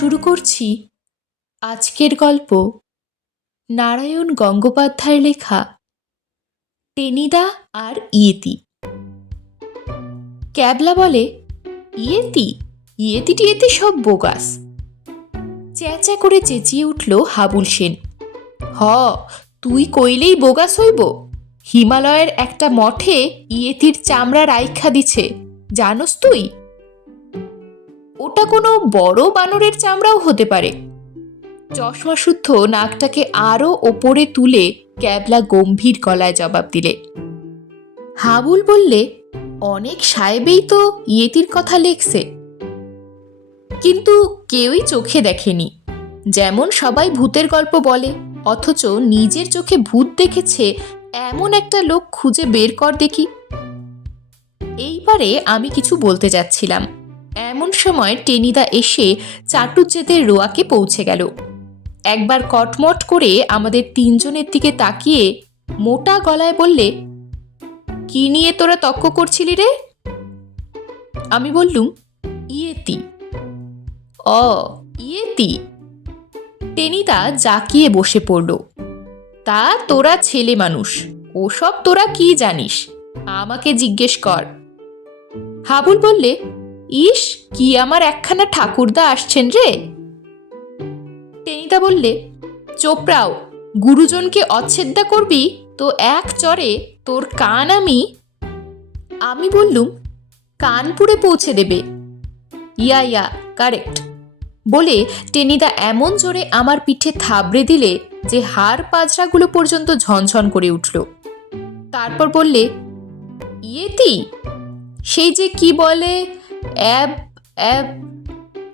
শুরু করছি আজকের গল্প। নারায়ণ গঙ্গোপাধ্যায়ের লেখা, টেনিদা আর ইয়েতি। ক্যাবলা বলে, ইয়েতি? ইয়েতি টিয়েতি সব বোগাস। চেঁচা করে চেঁচিয়ে উঠল হাবুল সেন, হ, তুই কইলেই বোগাস হইব। হিমালয়ের একটা মঠে ইয়েতির চামড়া রাইখা দিছে, জানোস তুই? ওটা কোনো বড় বানরের চামড়াও হতে পারে। চশমাশুদ্ধ নাকটাকে আরও ওপরে তুলে ক্যাবলা গম্ভীর গলায় জবাব দিলে। হাবুল বললে, অনেক সাহেবেই তো ইয়েতির কথা লেখছে। কিন্তু কেউই চোখে দেখেনি। যেমন সবাই ভূতের গল্প বলে, অথচ নিজের চোখে ভূত দেখেছে এমন একটা লোক খুঁজে বের কর দেখি। এইবারে আমি কিছু বলতে যাচ্ছিলাম। এমন সময় টেনিদা এসে চাটুজ্জেদের রোয়াকে পৌঁছে গেল। একবার কটমট করে আমাদের তিনজনের দিকে তাকিয়ে মোটা গলায় বললে, কি নিয়ে তোরা তক্ক করছিলি রে? আমি বললুম, ইয়েতি। অ ইয়েতি? টেনিদা জাকিয়ে বসে পড়ল, তা তোরা ছেলে মানুষ, ওসব তোরা কি জানিস? আমাকে জিজ্ঞেস কর। হাবুল বললে ইস, কি আমার একখানা ঠাকুরদা আসছেন রে? টেনিদা বললে, চোপড়াও, গুরুজনকে অচ্ছেদ্যা করবি? তো এক চরে তোর কান আমি? আমি বললুম, কানপুরে পৌঁছে দেবে। Yeah yeah, correct. বলে টেনিদা এমন জোরে আমার পিঠে থাবড়ে দিলে যে হাড় পাজরাগুলো পর্যন্ত ঝনঝন করে উঠল। তারপর বললে, ইয়েতি? সেই যে কি বলে? অ্যাব অ্যাব,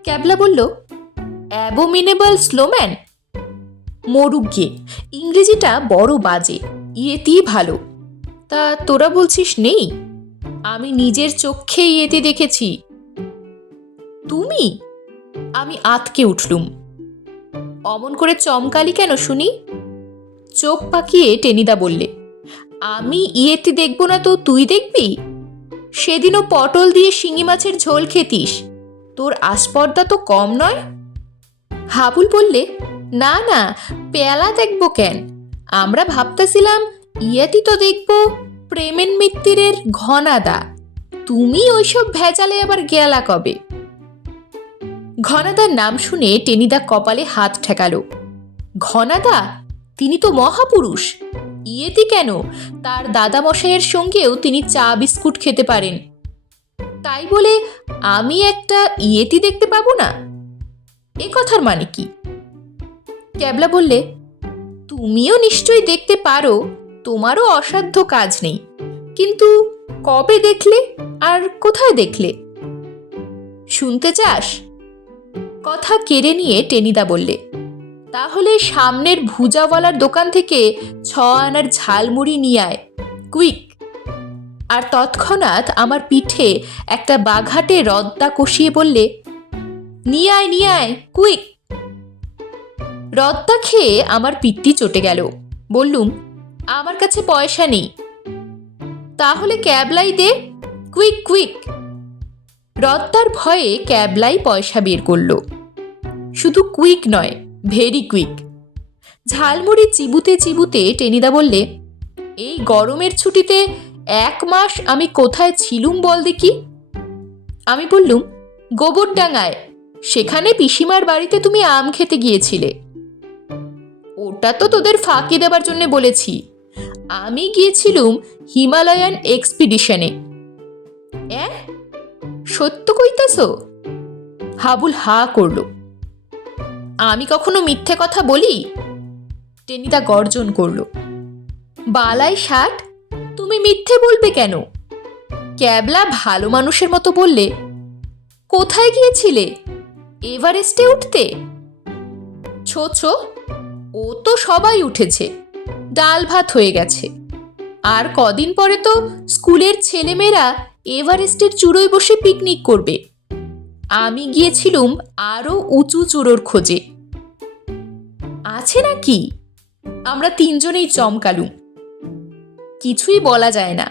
ক্যাবলা বলল, অ্যাবোমিনেবল স্লোম্যান মরুগে ইংরেজিটা বড় বাজে ইয়েতি ভালো। তা তোরা বলছিস নেই? আমি নিজের চোখে ইয়েতে দেখেছি। তুমি? আমি আতকে উঠলুম। অমন করে চমকালি কেন শুনি? চোখ পাকিয়ে টেনিদা বললে, আমি ইয়েতে দেখব না তো তুই দেখবি? সেদিনও পটল দিয়ে শিঙি মাছের ঝোল খেতিস। তোর আস্পর্দা তো কম নয়? হাবুল বললে, না না, পেয়ালা দেখব কেন? আমরা ভাবতেছিলাম, ইয়াতি তো দেখব প্রেমেন মিত্তিরের ঘনাদা। তুমি ওইসব ভেজালে আবার গেলা কবে? ঘনাদার নাম শুনে টেনিদা কপালে হাত ঠেকালো। ঘনাদা, তিনি তো মহাপুরুষ। ইয়েতি কেন? তার দাদামশাইয়ের সঙ্গেও তিনি চা বিস্কুট খেতে পারেন। তাই বলে আমি একটা ইয়েতি দেখতে পাবো না? এ কথার মানে কি? ক্যাবলা বললে, তুমিও নিশ্চয়ই দেখতে পারো, তোমারও অসাধ্য কাজ নেই। কিন্তু কবে দেখলে আর কোথায় দেখলে? শুনতে চাস? কথা কেড়ে নিয়ে টেনিদা বললে তাহলে সামনের ভুজাওয়ালার দোকান থেকে ছ আনার ঝালমুড়ি নিয়ে আয়। কুইক। আর তৎক্ষণাৎ আমার পিঠে একটা বাঘাটে রদ্দা কষিয়ে বললে, নিয়ে আয় নিয়ে আয়, কুইক। রদ্দা খেয়ে আমার পিঠটি চটে গেল। বললুম, আমার কাছে পয়সা নেই। তাহলে ক্যাবলাই দে। Quick quick. রদ্দার ভয়ে ক্যাবলাই পয়সা বের করল। শুধু কুইক নয় ভেরি কুইক ঝালমুড়ি চিবুতে চিবুতে টেনিদা বললে, এই গরমের ছুটিতে এক মাস আমি কোথায় ছিলুম বল দেখি? আমি বললুম, গোবরডাঙ্গায়। সেখানে পিসিমার বাড়িতে তুমি আম খেতে গিয়েছিলে। ওটা তো তোদের ফাঁকি দেবার জন্য বলেছি। আমি গিয়েছিলুম হিমালয়ান এক্সপিডিশনে। সত্য কইতাছ? হাবুল হা করল। আমি কখনো মিথ্যে কথা বলি? টেনিদা গর্জন করল। বালাই ষাট, তুমি মিথ্যে বলবে কেন? ক্যাবলা ভালো মানুষের মতো বললে, কোথায় গিয়েছিলে? এভারেস্টে উঠতে? ছো ছো, ও তো সবাই উঠেছে, ডাল ভাত হয়ে গেছে। আর কদিন পরে তো স্কুলের ছেলেমেয়েরা এভারেস্টের চূড়োয় বসে পিকনিক করবে। আমি গিয়েছিলুম আরও উঁচু চূড়োর খোঁজে। আছে নাকি? আমরা তিনজনেই চমকালুম। কিছুই বলা যায় না।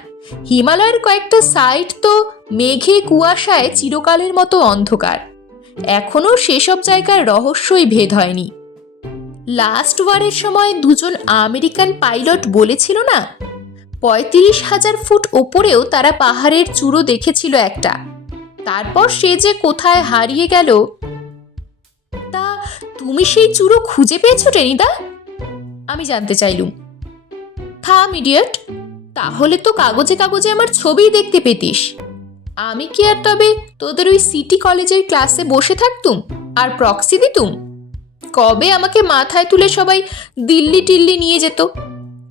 হিমালয়ের কয়েকটা সাইট তো মেঘে কুয়াশায় চিরকালের মতো অন্ধকার। এখনও সেসব জায়গার রহস্যই ভেদ হয়নি। লাস্ট ওয়ারের সময় দুজন আমেরিকান পাইলট বলেছিল না? পঁয়ত্রিশ হাজার ফুট ওপরেও তারা পাহাড়ের চূড়ো দেখেছিল একটা। তারপর সে যে কোথায় হারিয়ে গেল তুমি সেই চূড়ো খুঁজে পেয়েছ, টেনিদা? আমি জানতে চাইলুম। থাম, ইডিয়ট। তাহলে তো কাগজে কাগজে আমার ছবিই দেখতে পেতিস। আমি কি আর তবে তোদের ওই সিটি কলেজের ক্লাসে বসে থাকতুম? আর প্রক্সি দিতুম? কবে আমাকে মাথায় তুলে সবাই দিল্লি টিল্লি নিয়ে যেত?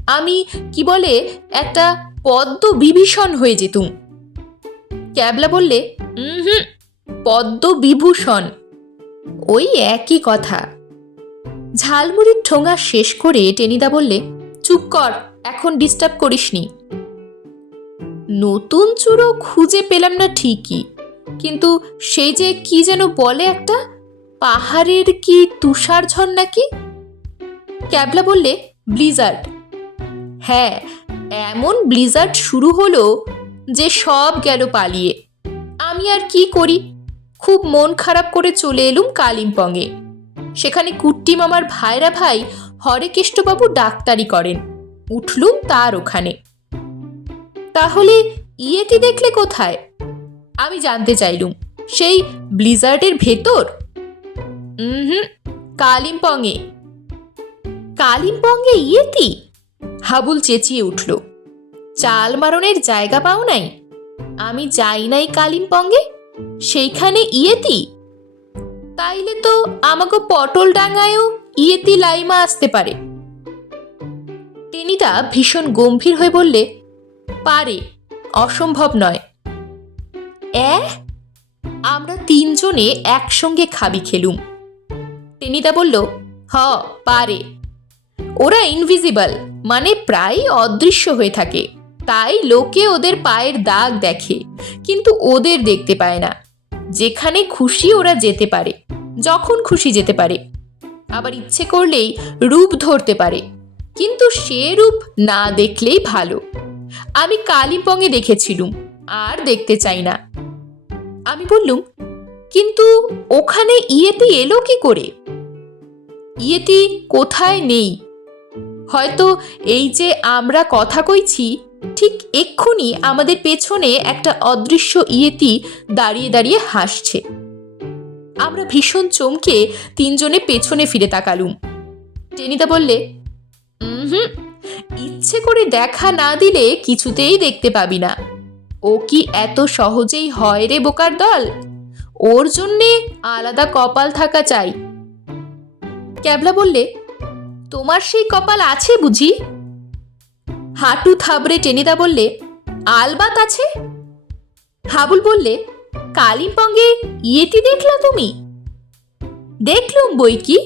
আমি, কি বলে, একটা পদ্ম বিভীষণ হয়ে যেতুম। ক্যাবলা বললে হুম, পদ্ম বিভূষণ। ওই একই কথা। ঝালমুড়ির ঠোঙা শেষ করে টেনিদা বললে, চুপ কর, এখন ডিস্টার্ব করিসনি। নতুন চূড়ো খুঁজে পেলাম না ঠিকই, কিন্তু সেই যে কি যেন বলে একটা, পাহাড়ের কি তুষার ঝড় নাকি? ক্যাবলা বললে, ব্লিজার্ড। হ্যাঁ এমন ব্লিজার্ড শুরু হলো যে সব গেল পালিয়ে। আমি আর কি করি? খুব মন খারাপ করে চলে এলুম কালিম্পংয়ে। সেখানে কুট্টি মামার ভাইরা ভাই হরেকেষ্টবাবু ডাক্তারি করেন। উঠলুম তার ওখানে। তাহলে ইয়েটি দেখলে কোথায়? আমি জানতে চাইলুম, সেই ব্লিজার্ডের ভেতর? হুম কালিম্পংয়ে। কালিম্পংয়ে ইয়েতি হাবুল চেঁচিয়ে উঠল। চাল মারণের জায়গা পাও নাই? আমি যাই নাই কালিম্পংয়ে? সেইখানে ইয়েতি? তাইলে তো আমাকে পটল ডাঙায়ও ইয়েতি লাইমা আসতে পারে। টেনিদা ভীষণ গম্ভীর হয়ে বললে, পারে, অসম্ভব নয়। এ আমরা তিনজনে একসঙ্গে খাবি খেলুম। টেনিদা বলল, হ, পারে। ওরা ইনভিজিবল মানে প্রায় অদৃশ্য হয়ে থাকে। তাই লোকে ওদের পায়ের দাগ দেখে, কিন্তু ওদের দেখতে পায় না। যেখানে খুশি ওরা যেতে পারে, যখন খুশি যেতে পারে। আবার ইচ্ছে করলেই রূপ ধরতে পারে, কিন্তু সে রূপ না দেখলেই ভালো। আমি কালিম্পংয়ে দেখেছিলুম, আর দেখতে চাই না। আমি বললুম, কিন্তু ওখানে ইয়েতি এলো কি করে? ইয়েতি কোথায় নেই? হয়তো এই যে আমরা কথা কইছি ঠিক এক্ষুনি আমাদের পেছনে একটা অদৃশ্য ইয়েতি দাঁড়িয়ে দাঁড়িয়ে হাসছে। আমরা ভীষণ চমকে তিনজনে পেছনে ফিরে তাকালুম। টেনিদা বললে হুম ইচ্ছে করে দেখা না দিলে কিছুতেই দেখতে পাবি না। ও কি এত সহজেই হয় রে বোকার দল? ওর জন্যে আলাদা কপাল থাকা চাই। ক্যাবলা বললে, তোমার সেই কপাল আছে বুঝি? হাঁটু থাবড়ে টেনিদা বললে, আলবাত আছে? হাবুল বললে, কালিম্পংয়ে ইয়েতি দেখলা তুমি? দেখলুম বই কি?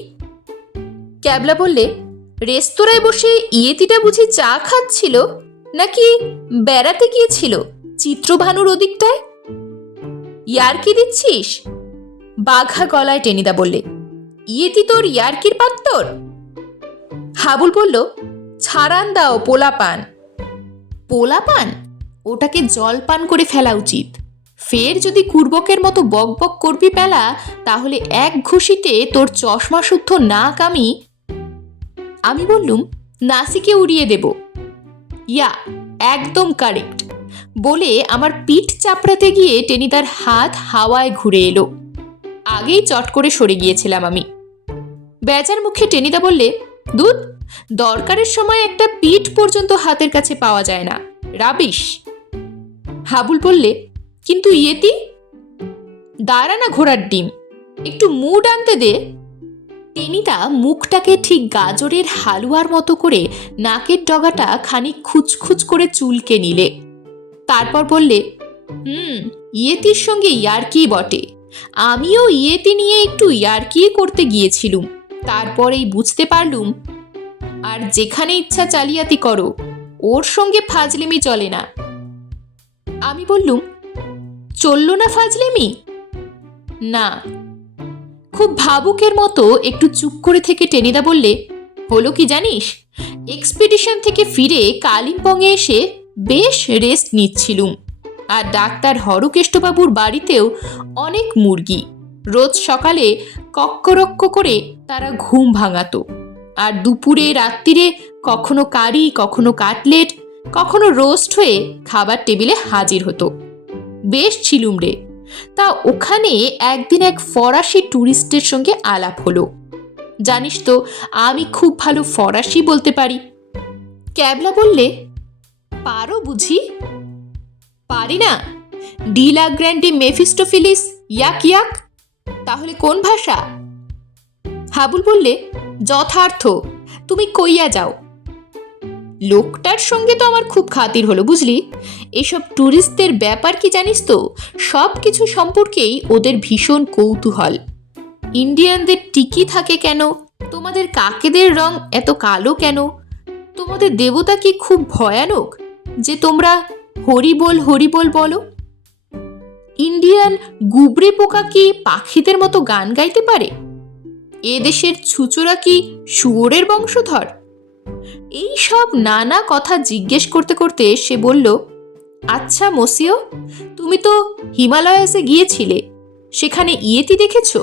ক্যাবলা বললে, রেস্তোরাঁয় বসে ইয়েতিটা বুঝি চা খাচ্ছিল নাকি বেড়াতে গিয়েছিল চিত্রভানুর ওদিকটায়? ইয়ারকি দিচ্ছিস? বাঘা গলায় টেনিদা বললে, ইয়েতি তোর ইয়ারকির পাত্তর? হাবুল বলল, ছাড়ান দাও পোলাপান। পোলাপান? ওটাকে জল পান করে ফেলা উচিত। ফের যদি কুর্বকের মতো বক বক করবি পেলা তাহলে এক ঘুষিতে তোর চশমা শুদ্ধ না কামি আমি বললুম, নাসিকে উড়িয়ে দেব। ইয়া, একদম কারেক্ট। বলে আমার পিঠ চাপড়াতে গিয়ে টেনিদার হাত হাওয়ায় ঘুরে এলো। আগেই চট করে সরে গিয়েছিলাম আমি। বেজার মুখে টেনিদা বললে দুধ? দরকারের সময় একটা পিঠ পর্যন্ত হাতের কাছে পাওয়া যায় না। রাবিশ। হাবুল বললে, কিন্তু ইয়েতি? দাঁড়া না ঘোড়ার ডিম। একটু মুড আনতে দে। টেনিদা মুখটাকে ঠিক গাজরের হালুয়ার মতো করে নাকের ডগাটা খানিক খুচখুচ করে চুলকে নিলে। তারপর বললে, হুম, ইয়েতির সঙ্গে ইয়ার্কি বটে। আমিও ইয়েতি নিয়ে একটু ইয়ার্কি করতে গিয়েছিলুম। তারপরেই বুঝতে পারলুম, আর যেখানে ইচ্ছা চালিয়াতি করো, ওর সঙ্গে ফাজলেমি চলে না। আমি বললুম, চলল না ফাজলেমি? না। খুব ভাবুকের মতো একটু চুপ করে থেকে টেনিদা বললে, হলো কি জানিস? এক্সপিডিশন থেকে ফিরে কালিম্পংয়ে এসে বেশ রেস্ট নিচ্ছিলুম, আর ডাক্তার হরকেষ্টবাবুর বাড়িতেও অনেক মুরগি। রোজ সকালে কক্করক্ক করে তারা ঘুম ভাঙাতো। আর দুপুরে, রাত্রিরে কখনো কারি, কখনো কাটলেট, কখনো রোস্ট হয়ে খাবার টেবিলে হাজির হতো। বেশ ছিলুম রে। তা ওখানে একদিন এক ফরাসি ট্যুরিস্টের সঙ্গে আলাপ হলো। জানিস তো, আমি খুব ভালো ফরাসি বলতে পারি। ক্যাবলা বললে, পারো বুঝি? পারি না। ডিলা গ্র্যান্ডি মেফিস্টোফিলিস, ইয়াক ইয়াক। তাহলে কোন ভাষা? হাবুল বললে, যথার্থ। তুমি কইয়া যাও। লোকটার সঙ্গে তো আমার খুব খাতির হলো, বুঝলি? এসব ট্যুরিস্টদের ব্যাপার কি জানিস তো? সব কিছু সম্পর্কেই ওদের ভীষণ কৌতূহল। ইন্ডিয়ানদের টিকি থাকে কেন? তোমাদের কাকেদের রং এত কালো কেন? তোমাদের দেবতা কি খুব ভয়ানক? যে তোমরা হরিবোল হরিবোল বলো। ইন্ডিয়ান গুবরে পোকা কি পাখিদের মতো গান গাইতে পারে? এ দেশের ছুচোরা কি শুয়োরের বংশধর? এই সব নানা কথা জিজ্ঞেস করতে করতে সে বলল আচ্ছা মসিও, তুমি তো হিমালয়াসে গিয়েছিলে, সেখানে ইয়েতি দেখেছ?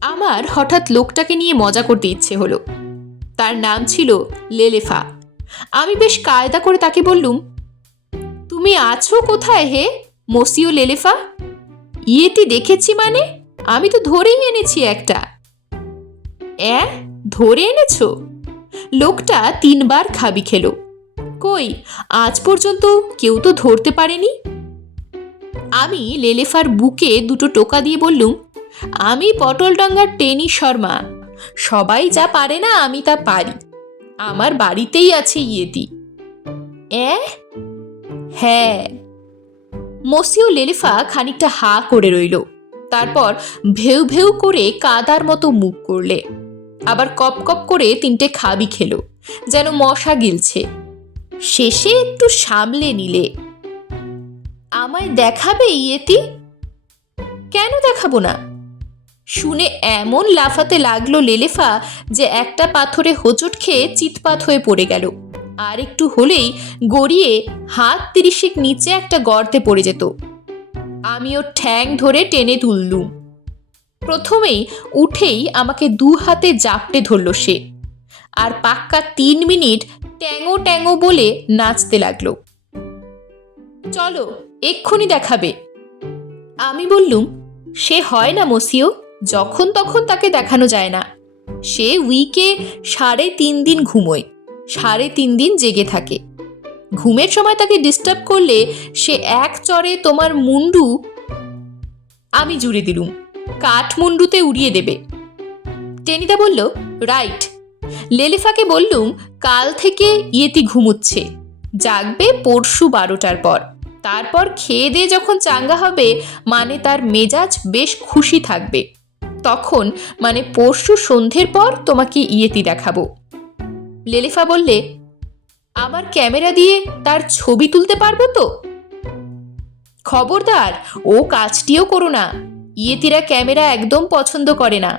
আমার হঠাৎ লোকটাকে নিয়ে মজা করতে ইচ্ছে হলো। তার নাম ছিল লেলেফা। আমি বেশ কায়দা করে তাকে বললুম, তুমি আছো কোথায় হে? মসিও লেলেফা? ইয়েতি দেখেছি মানে? আমি তো ধরেই এনেছি একটা। অ্যাঁ? ধরে এনেছ? লোকটা তিনবার খাবি খেলো। কই, আজ পর্যন্ত কেউ তো ধরতে পারেনি? আমি লেলেফার বুকে দুটো টোকা দিয়ে বললুম, আমি পটলডাঙ্গার টেনি শর্মা। সবাই যা পারে না আমি তা পারি। আমার বাড়িতেই আছে ইয়েতি অ্যাঁ? হ্যাঁ। মসিও লেলেফা খানিকটা হা করে রইল। তারপর ভেউ ভেউ করে কাদার মতো মুখ করলে। আবার কপ কপ করে তিনটে খাবি খেলো, যেন মশা গিলছে। শেষে একটু সামলে নিলে। আমায় দেখাবে ইয়েতি? কেন দেখাবো না? শুনে এমন লাফাতে লাগল লেলেফা যে একটা পাথরে হোঁচট খেয়ে চিৎপাত হয়ে পড়ে গেল। আর একটু হলেই গড়িয়ে হাত তিরিশেক নিচে একটা গর্তে পড়ে যেত। আমি ওর ঠ্যাং ধরে টেনে তুললুম প্রথমেই উঠেই আমাকে দু হাতে জাপটে ধরল সে। আর পাক্কা তিন মিনিট ট্যাঙো ট্যাঙো বলে নাচতে লাগল। চলো, এক্ষুনি দেখাবে। আমি বললুম, সে হয় না মসিও, যখন তখন তাকে দেখানো যায় না। সে উইকে সাড়ে তিন দিন ঘুমোয়। সাড়ে তিন দিন জেগে থাকে। ঘুমের সময় তাকে ডিস্টার্ব করলে সে এক চরে তোমার মুন্ডু আমি জুড়ে দিলুম কাঠমুন্ডুতে উড়িয়ে দেবে। টেনিদা বলল, রাইট। লেলিফাকে বললুম, কাল থেকে ইয়েতি ঘুমুচ্ছে, জাগবে পরশু বারোটার পর। তারপর খেয়ে দিয়ে যখন চাঙ্গা হবে মানে তার মেজাজ বেশ খুশি থাকবে। তখন মানে পরশু সন্ধ্যের পর তোমাকে ইয়েতি দেখাবো। লেলিফা বললে, আমার ক্যামেরা দিয়ে তার ছবি তুলতে পারব তো? খবরদার, ও কাজটিও করো না। ইয়েতিরা ক্যামেরা একদম পছন্দ করে না।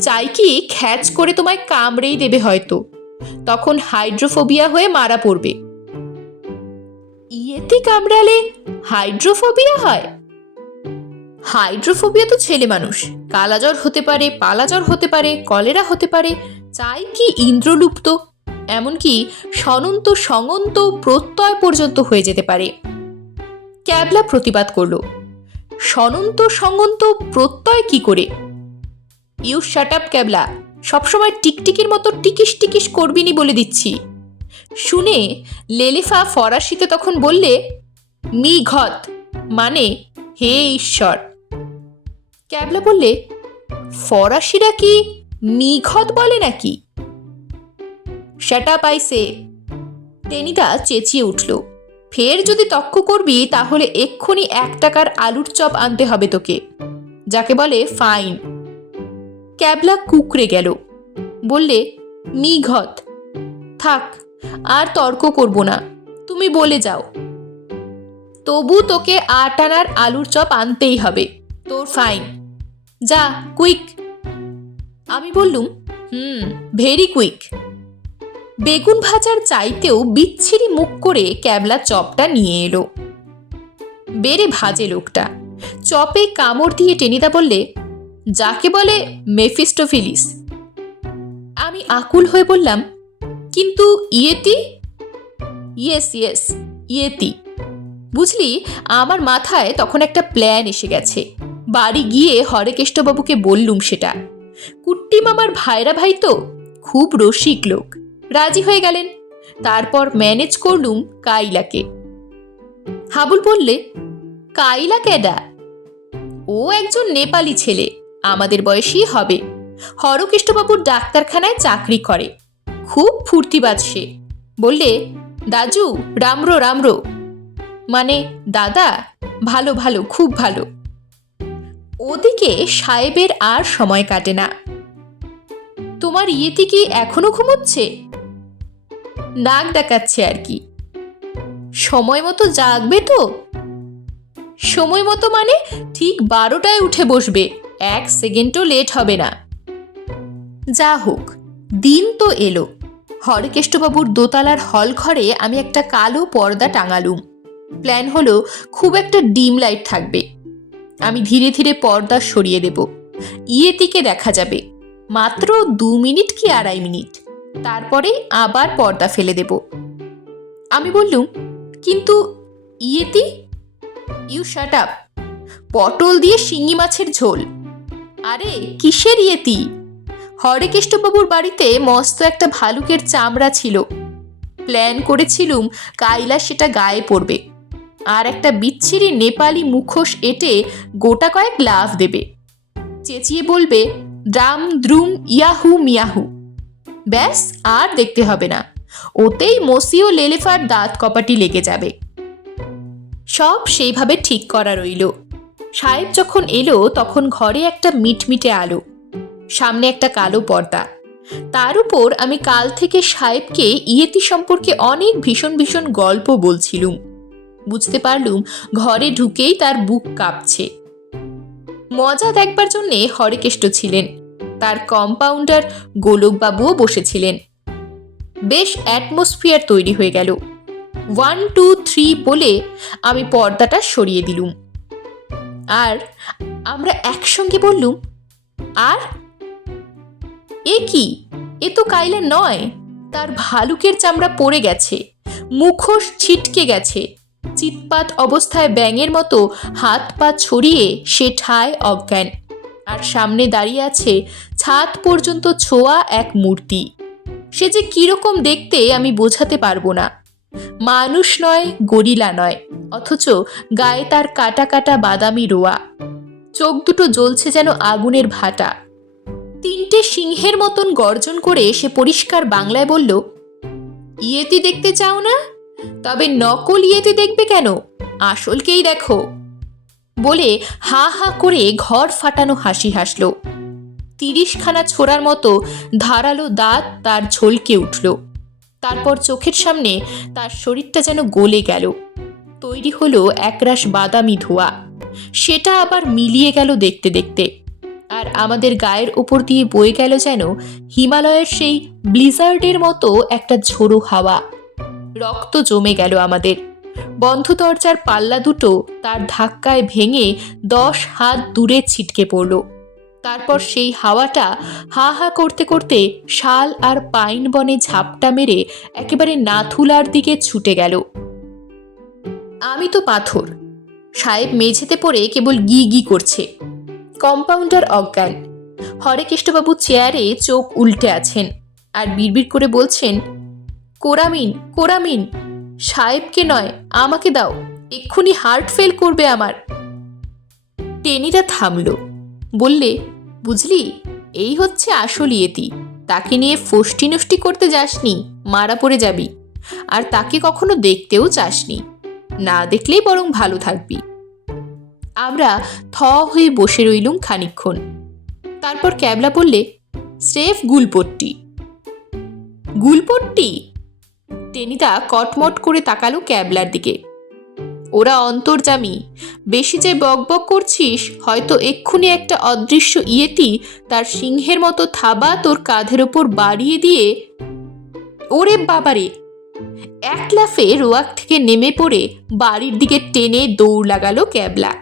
চাই কি খ্যাচ করে তোমায় কামড়েই দেবে হয়তো। তখন হাইড্রোফোবিয়া হয়ে মারা পড়বে। ইয়েতি কামড়ালে হাইড্রোফোবিয়া হয়? হাইড্রোফোবিয়া তো ছেলে মানুষ। কালাজ্বর হতে পারে, পালাজ্বর হতে পারে, কলেরা হতে পারে। চাই কি ইন্দ্রলুপ্ত এমনকি সনন্ত সঙ্গন্ত প্রত্যয় পর্যন্ত হয়ে যেতে পারে। ক্যাবলা প্রতিবাদ করল। সনন্ত সঙ্গন্ত প্রত্যয় কি করে? ইউ শাট আপ ক্যাবলা, সবসময় টিকটিকির মতো টিকিস টিকিস করবিনি বলে দিচ্ছি। শুনে লেলেফা ফরাসিতে তখন বললে, মি ঘত মানে হে ঈশ্বর। ক্যাবলা বললে, ফরাসিরা কি মিঘত বলে নাকি? সেটা পাইছে টেনিদা চেঁচিয়ে উঠল। ফের যদি তক্ক করবি, তাহলে এক্ষুনি এক টাকার আলুর চপ আনতে হবে তোকে। যাকে বলে ফাইন ক্যাবলা কুকড়ে গেল। বললে, মিঘত। থাক, আর তর্ক করব না। তুমি বলে যাও। তবু তোকে আট আনার আলুর চপ আনতেই হবে। তোর ফাইন যা কুইক আমি বললুম, হুম ভেরি কুইক বেগুন ভাজার চাইতেও বিচ্ছিরি মুখ করে ক্যাবলা চপটা নিয়ে এলো। বেড়ে ভাজে লোকটা। চপে কামড় দিয়ে টেনিদা বললে, যাকে বলে মেফিস্টোফিলিস? আমি আকুল হয়ে বললাম, কিন্তু ইয়েতি? Yes yes, Yeti. বুঝলি, আমার মাথায় তখন একটা প্ল্যান এসে গেছে। বাড়ি গিয়ে হরেকেষ্টবাবুকে বললুম সেটা। কুট্টি মামার ভাইরা ভাই তো খুব রসিক লোক। রাজি হয়ে গেলেন। তারপর ম্যানেজ করলুম কাইলাকে। হাবুল বললে, কাইলা কেডা? ও একজন নেপালি ছেলে, আমাদের বয়সী হবে। হরকৃষ্ণবাবুর ডাক্তারখানায় চাকরি করে। খুব ফুর্তিবাজ সে। বললে, দাজু, রামরো রামরো। মানে দাদা? ভালো ভালো, খুব ভালো। ওদিকে সাহেবের আর সময় কাটে না। তোমার ইয়েতে কি এখনও ঘুমোচ্ছে? নাক ডাকাচ্ছে আর কি। সময় মতো জাগবে তো? সময় মতো মানে ঠিক বারোটায় উঠে বসবে, এক সেকেন্ডও লেট হবে না। যা হোক, দিন তো এলো। হরকেষ্টবাবুর দোতলার হল ঘরে আমি একটা কালো পর্দা টাঙালুম। প্ল্যান হলো খুব একটা ডিম লাইট থাকবে। আমি ধীরে ধীরে পর্দা সরিয়ে দেব। ইয়েতিকে দেখা যাবে। মাত্র দু মিনিট কি আড়াই মিনিট? তারপরে আবার পর্দা ফেলে দেব। আমি বললুম, কিন্তু ইয়েতি? You shut up. পটল দিয়ে শিঙি মাছের ঝোল। আরে, কিসের ইয়েতি? হরেকেষ্টবাবুর বাড়িতে মস্ত একটা ভালুকের চামড়া ছিল। প্ল্যান করেছিলুম কাইলা সেটা গায়ে পড়বে। আর একটা বিচ্ছিরি নেপালি মুখোশ এঁটে গোটা কয়েক লাভ দেবে। চেঁচিয়ে বলবে ড্রাম দ্রুম ইয়াহু মিয়াহু। ব্যাস, আর দেখতে হবে না। ওতেই মসি ও লেলেফার দাঁত কপাটি লেগে যাবে। সব সেইভাবে ঠিক করা রইল। সাহেব যখন এলো, তখন ঘরে একটা মিটমিটে আলো, সামনে একটা কালো পর্দা। তার উপর আমি কাল থেকে সাহেবকে ইয়েতি সম্পর্কে অনেক ভীষণ ভীষণ গল্প বলছিলুম। বুঝতে পারলুম, ঘরে ঢুকেই তার বুক কাঁপছে। মজা দেখবার জন্যে হরেকেষ্ট ছিলেন। তার কম্পাউন্ডার গোলকবাবুও বসেছিলেন। বেশ অ্যাটমসফিয়ার তৈরি হয়ে গেল। ওয়ান টু থ্রি বলে আমি পর্দাটা সরিয়ে দিলুম। আর আমরা একসঙ্গে বললুম, আর? এ কি? এ তো কাইলা নয়। তার ভালুকের চামড়া পড়ে গেছে। মুখোশ ছিটকে গেছে। চিৎপাত অবস্থায় ব্যাঙের মতো হাত পা ছড়িয়ে সে ঠায় অজ্ঞান। আর সামনে দাঁড়িয়ে আছে ছাদ পর্যন্ত ছোঁয়া এক মূর্তি। সে যে কীরকম দেখতে আমি বোঝাতে পারব না। মানুষ নয়, গরিলা নয়, অথচ গায়ে তার কাটা কাটা বাদামি রোয়া। চোখ দুটো জ্বলছে যেন আগুনের ভাটা। তিনটে সিংহের মতন গর্জন করে সে পরিষ্কার বাংলায় বলল, ইয়েতি দেখতে চাও না? তবে নকল ইয়েতি দেখবে কেন? আসলকেই দেখো। বলে হা হা করে ঘর ফাটানো হাসি হাসল। তিরিশখানা ছোড়ার মতো ধারালো দাঁত তার ঝলকে উঠল। তারপর চোখের সামনে তার শরীরটা যেন গলে গেল। তৈরি হলো একরাশ বাদামি ধোয়া। সেটা আবার মিলিয়ে গেল দেখতে দেখতে। আর আমাদের গায়ের ওপর দিয়ে বয়ে গেল যেন হিমালয়ের সেই ব্লিজার্ডের মতো একটা ঝোড়ো হাওয়া। রক্ত জমে গেল আমাদের। বন্ধ দরজার পাল্লা দুটো তার ধাক্কায় ভেঙে দশ হাত দূরে ছিটকে পড়ল। তারপর সেই হাওয়াটা হা হা করতে করতে শাল আর পাইন বনে ঝাপটা মেরে একেবারে নাথুলার দিকে ছুটে গেল। আমি তো পাথর। সাহেব মেঝেতে পড়ে কেবল গি গি করছে। কম্পাউন্ডার অজ্ঞান। হরেকেষ্টবাবু চেয়ারে চোখ উল্টে আছেন আর বিড়বিড় করে বলছেন, কোরামিন কোরামিন। সাহেবকে নয়, আমাকে দাও। এক্ষুনি হার্ট ফেল করবে আমার। টেনিরা থামল। বললে, বুঝলি, এই হচ্ছে আসল ইয়েতি। তাকে নিয়ে ফষ্টি নষ্টি করতে যাসনি, মারা পড়ে যাবি। আর তাকে কখনো দেখতেও চাসনি। না দেখলেই বরং ভালো থাকবি। আমরা থ হয়ে বসে রইলুম খানিক্ষণ তারপর ক্যাবলা বললে, স্রেফ গুলপট্টি। গুলপট্টি? টেনিদা কটমট করে তাকালো ক্যাবলার দিকে। ওরা অন্তর্জামী। বেশি যে বকবক করছিস, হয়তো এক্ষুনি একটা অদৃশ্য ইয়েতি তার সিংহের মতো থাবা তোর কাঁধের ওপর বাড়িয়ে দিয়ে ওরে বাবারে! এক লাফে রোয়াক থেকে নেমে পড়ে বাড়ির দিকে টেনে দৌড় লাগালো ক্যাবলা।